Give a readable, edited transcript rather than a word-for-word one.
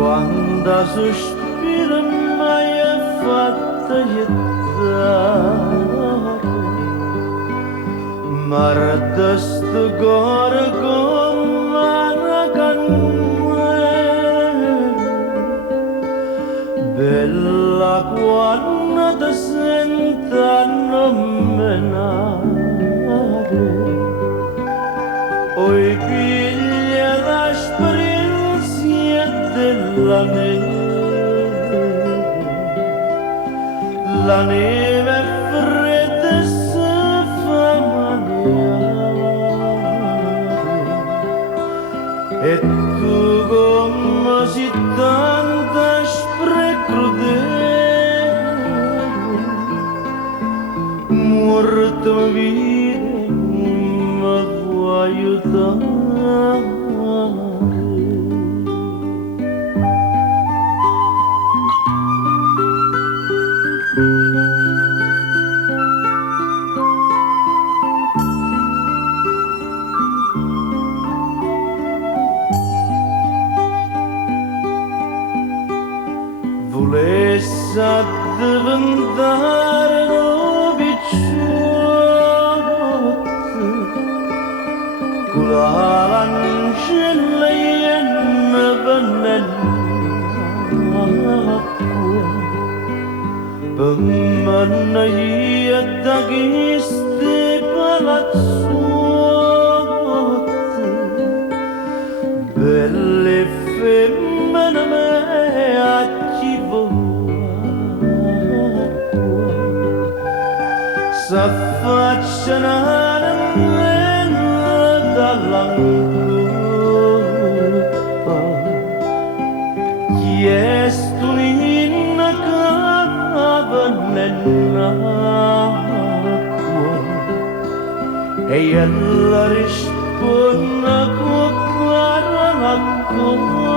Quando sospiro mai è fatta gettare, marta sto cuore come una cannella, bella quando ti sento menare, oi piglia l'esperienza della neve, la neve è fredda e si fa maniare, e tu come si tanta crudele, morto vita mi può aiutare. Volesse diventare un picciotto con l'ancella e una pennella, per me io da questi palazzotti, belle femmine me a chi s'affacciano dalla coppa, chiesto un'inna cava nell'acqua, e ella risponde con la coppa.